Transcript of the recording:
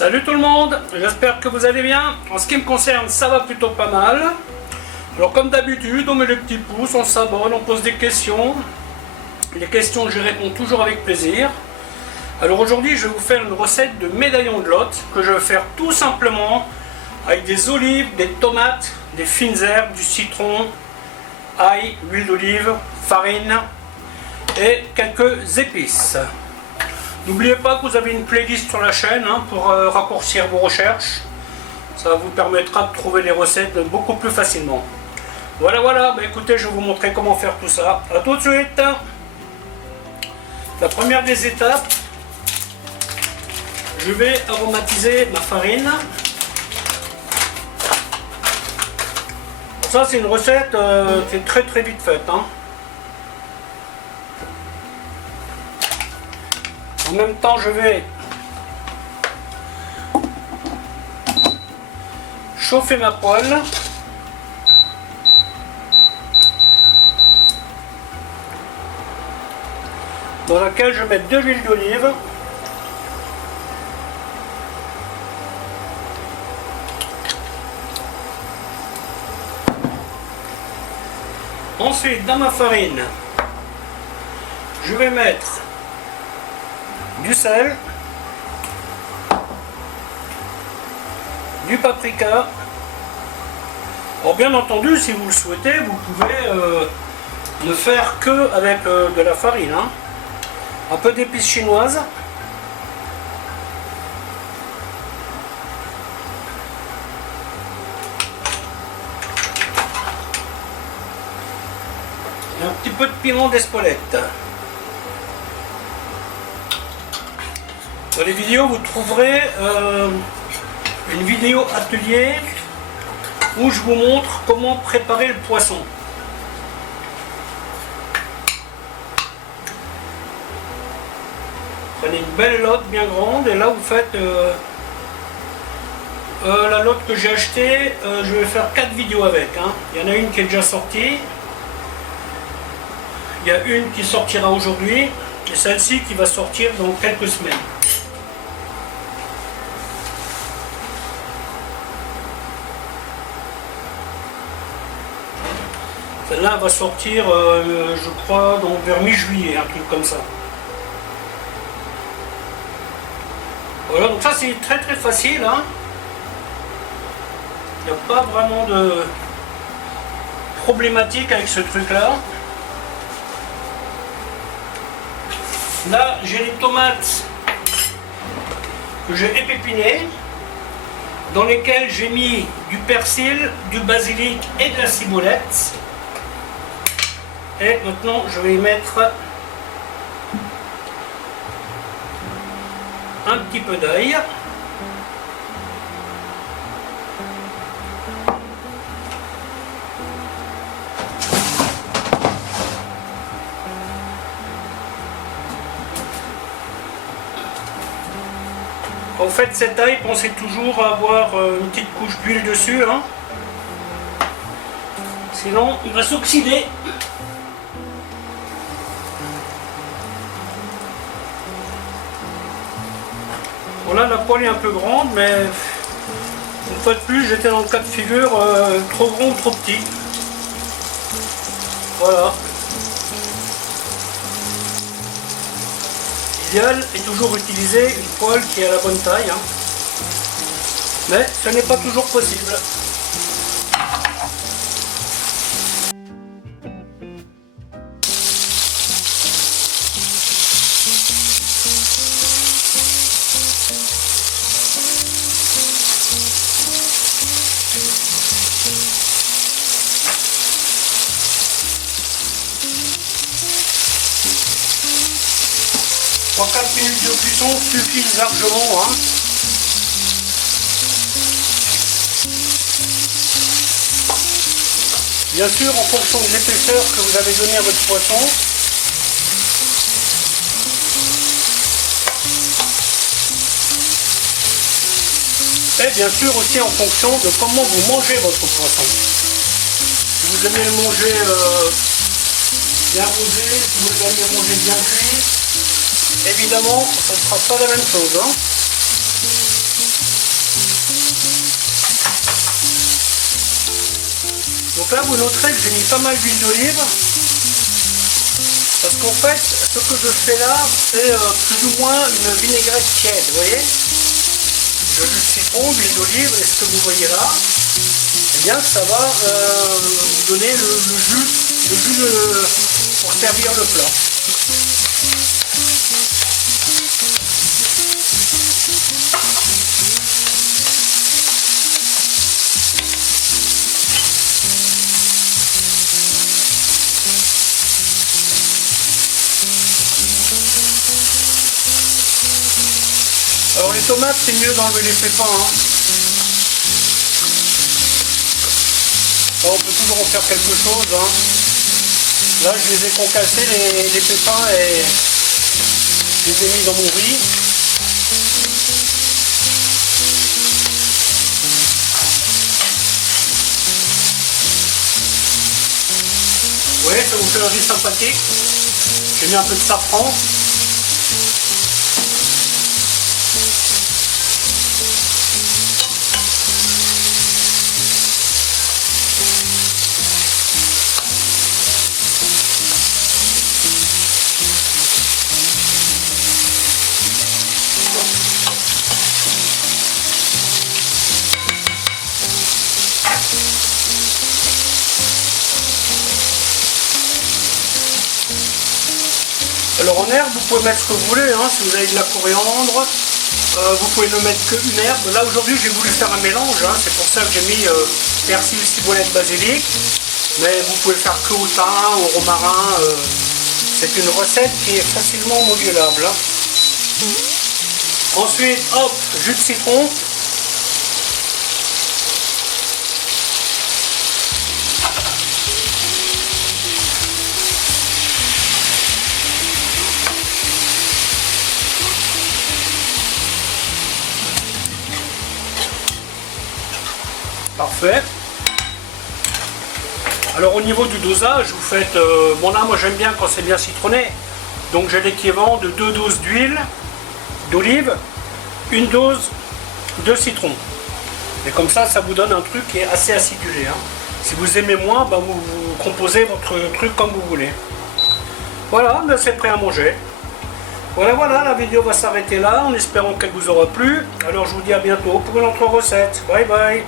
Salut tout le monde, j'espère que vous allez bien. En ce qui me concerne, ça va plutôt pas mal. Alors comme d'habitude, on met les petits pouces, on s'abonne, on pose des questions. Les questions, je réponds toujours avec plaisir. Alors aujourd'hui, je vais vous faire une recette de médaillon de lotte que je vais faire tout simplement avec des olives, des tomates, des fines herbes, du citron, ail, huile d'olive, farine et quelques épices. N'oubliez pas que vous avez une playlist sur la chaîne pour raccourcir vos recherches. Ça vous permettra de trouver les recettes beaucoup plus facilement. Voilà, bah écoutez, je vais vous montrer comment faire tout ça. A tout de suite. La première des étapes, je vais aromatiser ma farine. Ça, c'est une recette qui est très vite faite. En même temps, je vais chauffer ma poêle. Dans laquelle je vais mettre de l'huile d'olive. Ensuite, dans ma farine, je vais mettre du sel, du paprika. Alors bien entendu, si vous le souhaitez, vous pouvez ne faire que avec de la farine. Un peu d'épices chinoises. Et un petit peu de piment d'Espelette. Dans les vidéos, vous trouverez une vidéo atelier où je vous montre comment préparer le poisson. Prenez une belle lotte bien grande et là vous faites la lotte que j'ai achetée. Je vais faire 4 vidéos avec. Il y en a une qui est déjà sortie. Il y a une qui sortira aujourd'hui et celle-ci qui va sortir dans quelques semaines. Celle-là va sortir, je crois, donc vers mi-juillet, un truc comme ça. Voilà, donc ça c'est très facile. Il n'y a pas vraiment de problématique avec ce truc-là. Là, j'ai les tomates que j'ai épepinées, dans lesquelles j'ai mis du persil, du basilic et de la ciboulette. Et maintenant, je vais y mettre un petit peu d'ail. En fait, cet ail, pensez toujours à avoir une petite couche d'huile dessus. Sinon, il va s'oxyder. Voilà, la poêle est un peu grande, mais une fois de plus, j'étais dans le cas de figure trop grand ou trop petit. Voilà. L'idéal est toujours utiliser une poêle qui est à la bonne taille, mais ce n'est pas toujours possible. En 4 minutes de cuisson suffisent largement. Bien sûr, en fonction de l'épaisseur que vous avez donné à votre poisson. Et bien sûr aussi en fonction de comment vous mangez votre poisson. Si vous aimez le manger bien rosé, si vous aimez le manger bien cuit, évidemment, ça ne sera pas la même chose. Donc là, vous noterez que j'ai mis pas mal d'huile d'olive. Parce qu'en fait, ce que je fais là, c'est plus ou moins une vinaigrette tiède, vous voyez. De jus de citron, d'huile d'olive, et ce que vous voyez là, eh bien ça va vous donner le jus pour servir le plat. Alors les tomates, c'est mieux d'enlever les pépins. Hein. On peut toujours en faire quelque chose. Hein. Là, je les ai concassés, les pépins, et je les ai mis dans mon riz. Vous voyez, ça vous fait un riz sympathique. J'ai mis un peu de safran. Alors en herbe, vous pouvez mettre ce que vous voulez, hein, si vous avez de la coriandre, vous pouvez ne mettre qu'une herbe. Là aujourd'hui j'ai voulu faire un mélange, hein, c'est pour ça que j'ai mis persil, ciboulette, basilic. Mais vous pouvez faire que au thym, au romarin. C'est une recette qui est facilement modulable. Hein. Ensuite, hop, jus de citron. Parfait. Alors au niveau du dosage, vous faites... bon là, moi j'aime bien quand c'est bien citronné. Donc j'ai l'équivalent de 2 doses d'huile d'olive, une dose de citron. Et comme ça, ça vous donne un truc qui est assez acidulé. Hein. Si vous aimez moins, ben vous composez votre truc comme vous voulez. Voilà, ben c'est prêt à manger. Voilà, la vidéo va s'arrêter là en espérant qu'elle vous aura plu. Alors je vous dis à bientôt pour une autre recette. Bye bye.